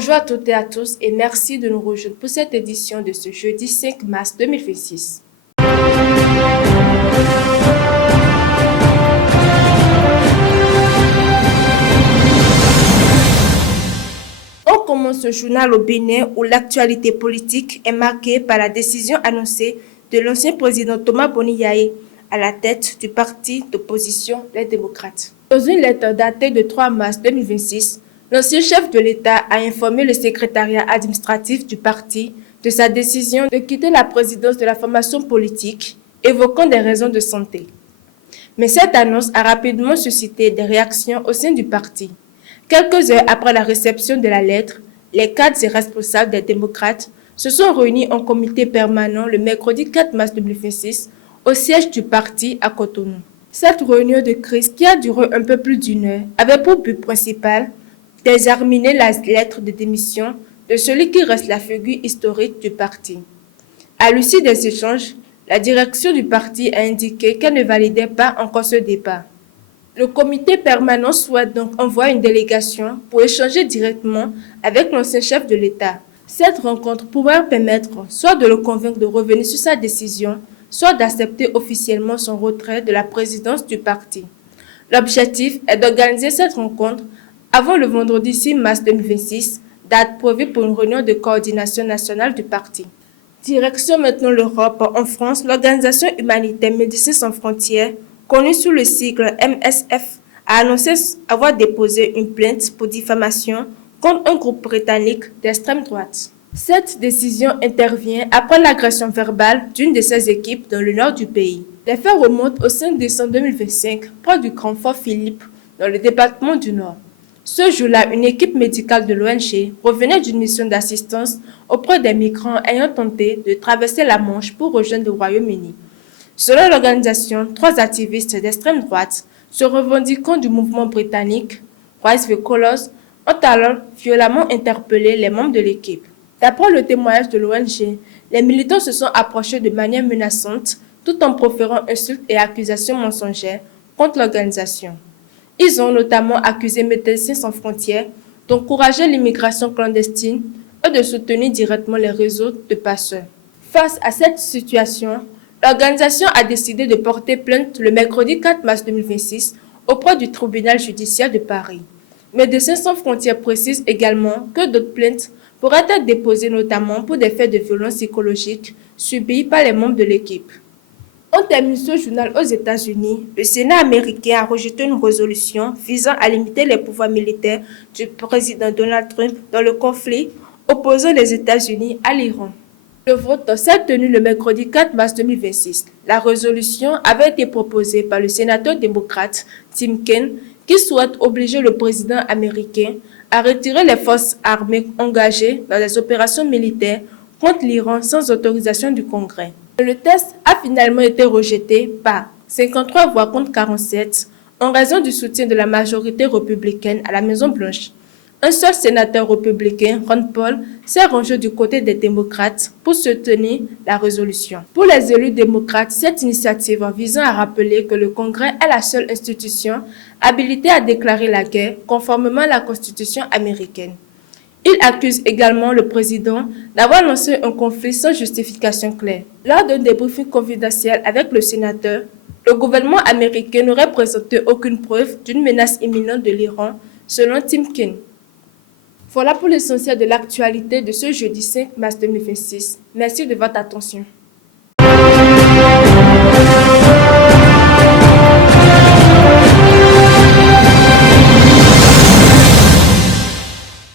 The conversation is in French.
Bonjour à toutes et à tous et merci de nous rejoindre pour cette édition de ce jeudi 5 mars 2026. On commence ce journal au Bénin où l'actualité politique est marquée par la décision annoncée de l'ancien président Thomas Boni Yaye à la tête du parti d'opposition Les Démocrates. Dans une lettre datée de 3 mars 2026, l'ancien chef de l'État a informé le secrétariat administratif du parti de sa décision de quitter la présidence de la formation politique, évoquant des raisons de santé. Mais cette annonce a rapidement suscité des réactions au sein du parti. Quelques heures après la réception de la lettre, les cadres et responsables des démocrates se sont réunis en comité permanent le mercredi 4 mars 2026 au siège du parti à Cotonou. Cette réunion de crise, qui a duré un peu plus d'une heure, avait pour but principal d'examiner la lettre de démission de celui qui reste la figure historique du parti. À l'issue des échanges, la direction du parti a indiqué qu'elle ne validait pas encore ce départ. Le comité permanent souhaite donc envoyer une délégation pour échanger directement avec l'ancien chef de l'État. Cette rencontre pourrait permettre soit de le convaincre de revenir sur sa décision, soit d'accepter officiellement son retrait de la présidence du parti. L'objectif est d'organiser cette rencontre avant le vendredi 6 mars 2026, date prévue pour une réunion de coordination nationale du parti. Direction maintenant l'Europe. En France, l'organisation humanitaire Médecins sans frontières, connue sous le sigle MSF, a annoncé avoir déposé une plainte pour diffamation contre un groupe britannique d'extrême droite. Cette décision intervient après l'agression verbale d'une de ses équipes dans le nord du pays. Les faits remontent au 5 décembre 2025, près du Grand Fort Philippe, dans le département du Nord. Ce jour-là, une équipe médicale de l'ONG revenait d'une mission d'assistance auprès des migrants ayant tenté de traverser la Manche pour rejoindre le Royaume-Uni. Selon l'organisation, 3 activistes d'extrême droite se revendiquant du mouvement britannique Rise the Colours ont alors violemment interpellé les membres de l'équipe. D'après le témoignage de l'ONG, les militants se sont approchés de manière menaçante tout en proférant insultes et accusations mensongères contre l'organisation. Ils ont notamment accusé Médecins sans frontières d'encourager l'immigration clandestine et de soutenir directement les réseaux de passeurs. Face à cette situation, l'organisation a décidé de porter plainte le mercredi 4 mars 2026 auprès du tribunal judiciaire de Paris. Médecins sans frontières précise également que d'autres plaintes pourraient être déposées notamment pour des faits de violence psychologique subis par les membres de l'équipe. On termine ce journal aux États-Unis. Le Sénat américain a rejeté une résolution visant à limiter les pouvoirs militaires du président Donald Trump dans le conflit opposant les États-Unis à l'Iran. Le vote s'est tenu le mercredi 4 mars 2026. La résolution avait été proposée par le sénateur démocrate Tim Kaine, qui souhaite obliger le président américain à retirer les forces armées engagées dans des opérations militaires contre l'Iran sans autorisation du Congrès. Le texte a finalement été rejeté par 53 voix contre 47 en raison du soutien de la majorité républicaine à la Maison-Blanche. Un seul sénateur républicain, Ron Paul, s'est rangé du côté des démocrates pour soutenir la résolution. Pour les élus démocrates, cette initiative visant à rappeler que le Congrès est la seule institution habilitée à déclarer la guerre conformément à la Constitution américaine. Il accuse également le président d'avoir lancé un conflit sans justification claire. Lors d'un débriefing confidentiel avec le sénateur, le gouvernement américain n'aurait présenté aucune preuve d'une menace imminente de l'Iran, selon Tim Kaine. Voilà pour l'essentiel de l'actualité de ce jeudi 5 mars 2026. Merci de votre attention.